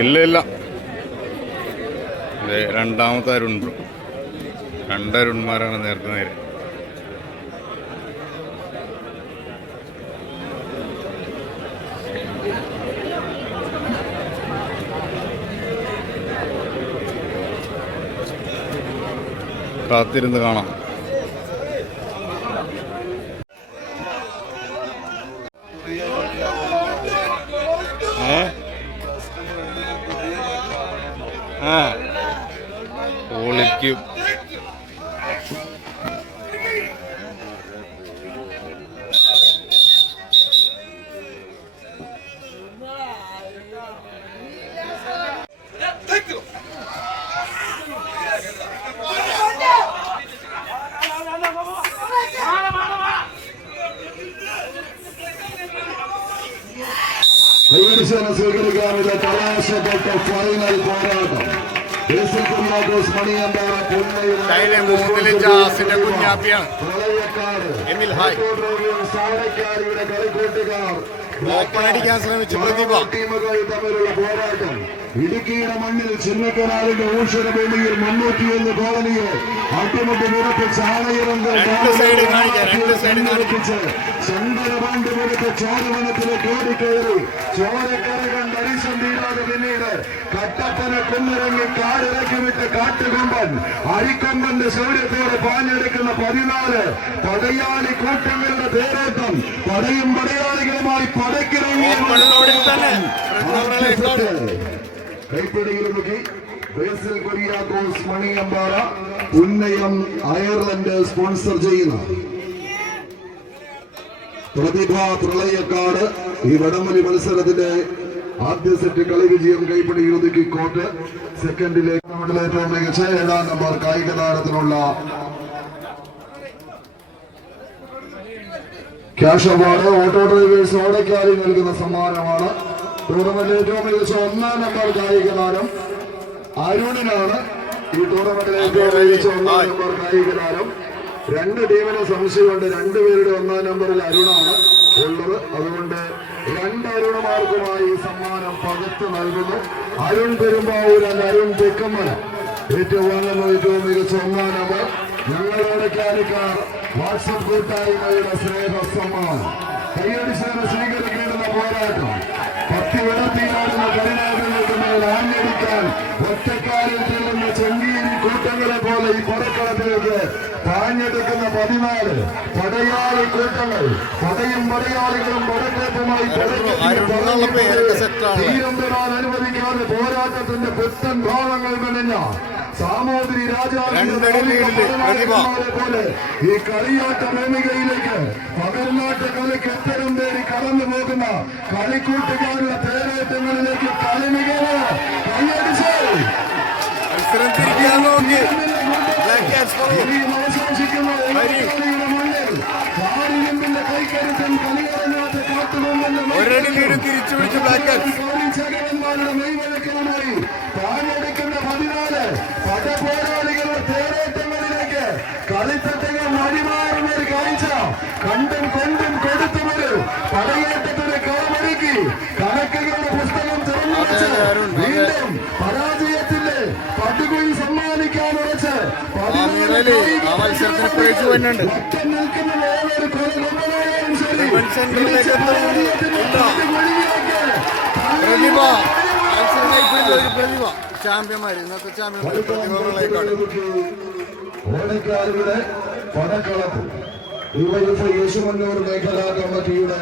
ഇല്ല ഇല്ല, രണ്ടാമത്തെ അരുൺ ബ്രോ. രണ്ടരുൺമാരാണ് നേരത്തെ നേരെ. കാത്തിരുന്ന് കാണാം. ഒളിക്കും. സ്വീകരിക്കാനുള്ള കലാശപ്പെട്ട ഫൈനൽ പോരാട്ടം. ഓപ്പണടിക്കാൻ ശ്രമിച്ചു പ്രതിഭ. തമ്മിലുള്ള പോരാട്ടം ഇടുക്കിയുടെ മണ്ണിൽ ചിന്നക്കനാലിന്റെ ഊഷര ഭൂമിയിൽ 301 കോളനിയെ അട്ടിമുട്ടി നിറപ്പിച്ച് ആളയിറങ്ങിച്ച് ശങ്കരപാണ്ഡ്യ കൊടുത്ത ചോരവനത്തിലേക്ക് ഓടിക്കയറി ചോരക്കര കണ്ട് അരിശം തീരാതെ പിന്നീട് കട്ടപ്പന കുന്നിറങ്ങി കാടിറക്കി വിട്ട് കാട്ടുകൊമ്പൻ അരിക്കൊമ്പന്റെ ശൗര്യത്തോടെ പാഞ്ഞെടുക്കുന്ന 14 പടയാളി കൂട്ടങ്ങളുടെ തേരോട്ടം. പടയും പടയാളികളുമായി പടക്കിറങ്ങിയ കൈപ്പിടിയിൽ നോക്കി ബേസിൽ കുര്യാക്കോസ് മണിയമ്പാറ ഉന്നയം അയർലൻഡ് സ്പോൺസർ ചെയ്യുന്ന പ്രതിഭ പ്രളയക്കാട് ഈ വടംവലി മത്സരത്തിന്റെ ആദ്യ സെറ്റ് കളി വിജയം കൈപ്പിടിയിൽ ഒതുക്കി കോട്ട്. സെക്കൻഡിലേക്ക് നമ്മുടെ ഏറ്റവും മികച്ച 7ാം നമ്പർ കായിക താരത്തിനുള്ള ക്യാഷ് അവാർഡ് ഓട്ടോ ഡ്രൈവേഴ്സ് ഓടക്കാരി നൽകുന്ന സമ്മാനമാണ്. ടൂർണമെന്റിൽ ഏറ്റവും മികച്ച 1ാം നമ്പർ കായിക താരം അരുണിനാണ്. ഈ ടൂർണമെന്റിൽ ഏറ്റവും മികച്ച 1ാം നമ്പർ കായിക താരം. 2 ടീമിന് സംശയമുണ്ട്. 2 പേരുടെ 1ാം നമ്പറിൽ അരുണാണ് ഉള്ളത്. അതുകൊണ്ട് 2 അരുണമാർക്കുമായി ഈ സമ്മാനം പകർത്ത് നൽകുന്നു. അരുൺ പെരുമ്പാവൂർ, അരുൺ തെക്കമ്മന ഏറ്റവും മികച്ച 1ാം നമ്പർ. ഞങ്ങളുടെ കാലിക്കാർ വാട്സപ്പ് കൂട്ടായ്മയുടെ സ്നേഹ സമ്മാനം. കൈയടിച്ചാണ് സ്വീകരിക്കേണ്ടുന്ന പോരാട്ടം. 10 വിടത്തിയാടുന്ന പരിണാമങ്ങൾക്ക് മേൽ ആഞ്ഞടിക്കാൻ ഒറ്റക്കാലിൽ ചെല്ലുന്ന ചെങ്കീരി കൂട്ടങ്ങളെ പോലെ ഈ പടക്കളത്തിലേക്ക് പാഞ്ഞെടുക്കുന്ന 14 പടയാളി കൂട്ടങ്ങൾ. പടയും പടയാളികളും പടക്കേപ്പുമായി തീരം തൊടാൻ അനുവദിക്കാതെ പോരാട്ടത്തിന്റെ പുത്തൻ ഭാവങ്ങൾ മെനഞ്ഞ സാമൂതിരി രാജാവിനെ പോലെ ഈ കളിയാട്ട മേമികയിലേക്ക് പകർനാട്ട കളിക്ക് എത്തരം തേടി കടന്നു പോകുന്ന കളിക്കൂട്ടുകാരുടെ തേരേറ്റങ്ങളിലേക്ക് കളിമികവ് കൈയടിച്ച് കൈക്കരുത്തൻ കളിയറിഞ്ഞാത്ത കാട്ടുകൊണ്ടുമാരുടെ മെയ്വഴക്കണമായി പാഞ്ഞെടുക്കുന്ന 14 പടപോരാളികളുടെ തേരേറ്റങ്ങളിലേക്ക് കളിത്തട്ടകൾ മടിമാറുന്ന ഒരു കാഴ്ച കണ്ടും കൊണ്ടും കൊടുത്തുമൊരു പടയേറ്റത്തിന് കളമൊരുക്കി കണക്കുകളുടെ പുസ്തകം തുറന്നു വെച്ച് വീണ്ടും പരാജയത്തിന്റെ പട്ടുകുഴി സമ്മാനിക്കാൻ ഉറച്ച് ഒറ്റം നിൽക്കുന്ന വേറൊരു കൊലകൊമ്പനായാലും ശരി പ്രതിഭ ചാമ്പ്യന്മാർ, ഇന്നത്തെ ചാമ്പ്യന്മാർ ഓടക്കാരുടെ പടക്കളത്തിൽ യേശുമന്നൂർ മേഖലാ കമ്മിറ്റിയുടെ